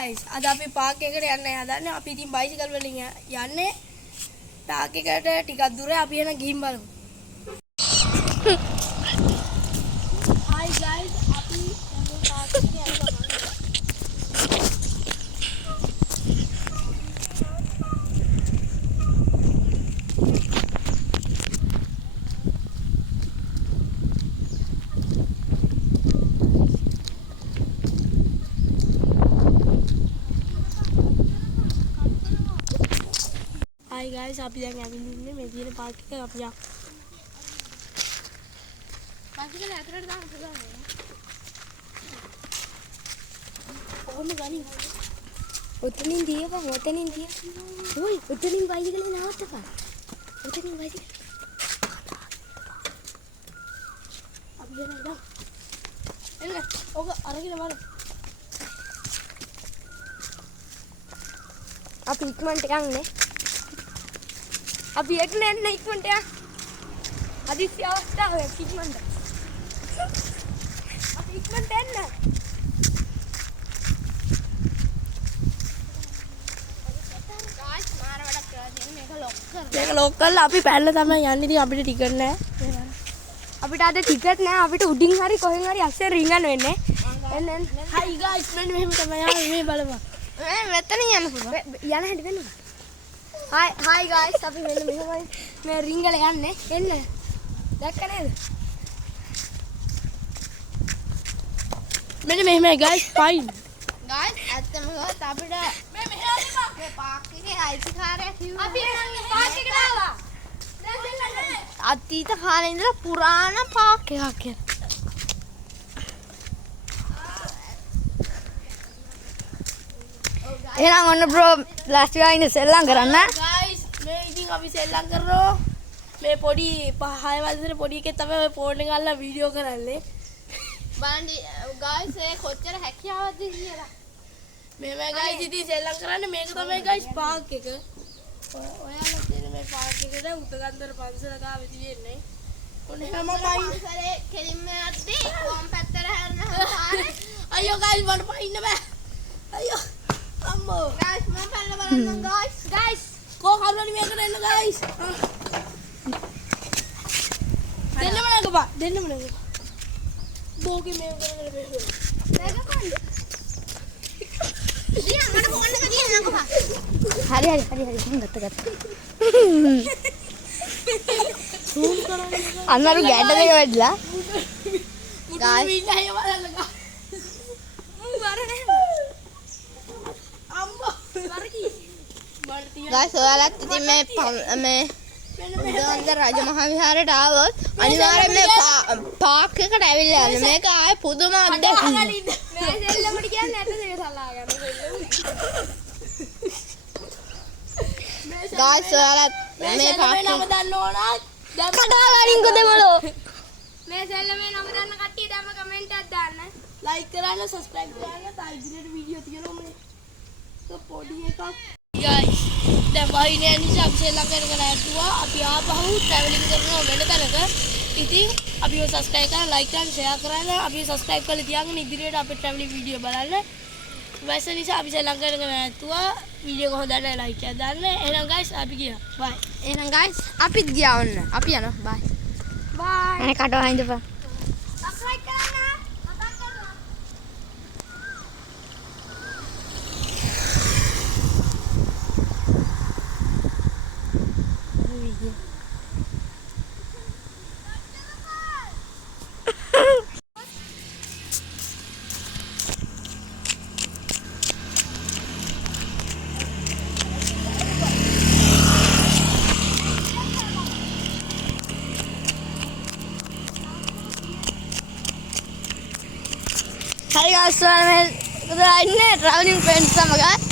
guys, අද අපි Park එකට යන්න හදන්නේ. අපි ඉතින් බයිසිකල් වලින් යන්නේ. පාක් එකට ටිකක් දුර අපි එන ගිහින් බලමු. Hi guys, අපි යන්නේ පාක් එකට යනවා. Hi guys, අපි දැන් ඇවිල්ලා ඉන්නේ මේ තියෙන පාක් එක අපි යමු. පාක් එකේ ඇතුළට දාන්න පුළුවන් නේද? කොහොම ගනි? ඔතනින් දියපන්, ඔතනින් දිය. ඔයි, ඔතනින් බයිසිකලේ නවත්තපන්. ඔතනින් බයිසිකල්. අපි යනවා. එන්න, ඔක අරගෙන බලන්න. අපි ඉක්මනට යන්නේ. අපි එක්ක නෑ ඉක්මනට යන්න. හදිස්සි අවස්ථාවක් ඉක්මනට. අපි ඉක්මනට යන්න. ගායිස් මාර වැඩක් කරලා තියෙන මේක ලොක් කරලා. මේක ලොක් කරලා අපි පැනලා තමයි යන්නේ. ඉතින් අපිට ටිකට් නෑ. අපිට අද ටිකට් නෑ. අපිට උඩින් හරි කොහෙන් හරි අක්ෂර රිංගන්න වෙන්නේ. එන්න. හයි ගායිස් මෙන්න මෙහෙම තමයි යන්නේ. මේ බලපන්. මෙතන යන්න පුළුවන්. යන්න හැටි වෙන්න. Hi guys, අපි මෙන්න මෙහෙමයි මේ රිංගල යන්නේ. එන්න. දැක්ක නේද? මෙන්න මෙහෙමයි guys, fine. Guys, ඇත්තම ගොත් අපිට මේ මෙහෙම මේ පාක් එකේ අයිතිකාරයා කිව්වා. අපි එනම් පාක් එකට ආවා. දැන් දෙන්න. අතීත කාලේ ඉඳලා පුරාණ පාක් එකක් කියලා. එහෙනම් ඔන්න බ්‍රෝ ප්ලාස්ටික් වයින් සෙල්ලම් කරන්න. ගයිස් මේ ඉතින් අපි සෙල්ලම් කරනවා. මේ පොඩි 5 වසරේ පොඩි එකෙක් තමයි ඔය ෆෝන් එක අල්ලලා වීඩියෝ කරන්නේ. බලන්න ගයිස් ඒ කොච්චර හැකියාවක්ද කියලා. මේ ගයිස් ඉතින් සෙල්ලම් කරන්නේ මේක තමයි ගයිස් පාක් එක. ඔයාලා තියෙන මේ පාක් එකට උතගන්දර පන්සල ගාව තියෙන්නේ. ඔන්න හැම පන්සලේ කෙලින්ම යද්දී කොම් පැත්තට හැරෙන පාරේ අයියෝ ගයිස් මට පයින්න බෑ. අයියෝ Ammo. Guys, mama pala barang guys. Guys, kok kamu ni mereka dulu guys. Dengar mana ke pak? Dengar mana ke? Bogi mereka dulu. Mereka kan? Dia mana bukan dengan dia nak pak? Hari, gat. Anak lu gak ada yang ada. Guys. Guys, ඔයාලත් ඉතින් මේ උදේවන්ද රජමහා විහාරයට ආවොත් අනිවාර්යෙන් මේ Park එකට ඇවිල්ලා යන්න. මේක ආයේ පුදුම අත්දැකීමක්. මේ සෙල්ලමට කියන්නේ නැද්ද මේ සල්ලා ගන්න සෙල්ලම. Guys, ඔයාලත් මේ පාක් නම දන්න ඕන දැන් කඩාවලින් කොදෙමලෝ. මේ සෙල්ලමේ නම දන්න කට්ටිය දැම්ම කමෙන්ට් එකක් දාන්න. ලයික් කරන්න, සබ්ස්ක්‍රයිබ් කරන්න. තා ඉදිරියට වීඩියෝ තියෙනවා මේ. පොඩි එකක්. Guys, දැන් වහිනේ නිසා අපි ශ්‍රී ලංකාවට නැටුවා. අපි ආපහු ට්‍රැවලින් කරනවා වෙන තැනක. ඉතින් අපිව සබ්ස්ක්‍රයිබ් කරන්න, ලයික් කරන්න, ෂෙයා කරන්න. අපිව සබ්ස්ක්‍රයිබ් කරලා තියාගෙන ඉදිරියට අපේ ට්‍රැවලින් වීඩියෝ බලන්න. වැස්ස නිසා අපි ශ්‍රී ලංකාවට නැටුවා. වීඩියෝ එක හොඳ නැහැ ලයික් එකක් දාන්න. එහෙනම් guys අපි ගියා. bye. එහෙනම් guys අපිත් ගියා ඔන්න. අපි යනවා. bye. bye. අනේ කඩව හින්දපන්. සබ්ස්ක්‍රයිබ් කරන්න. Hai guys, kita ini traveling friends sama guys.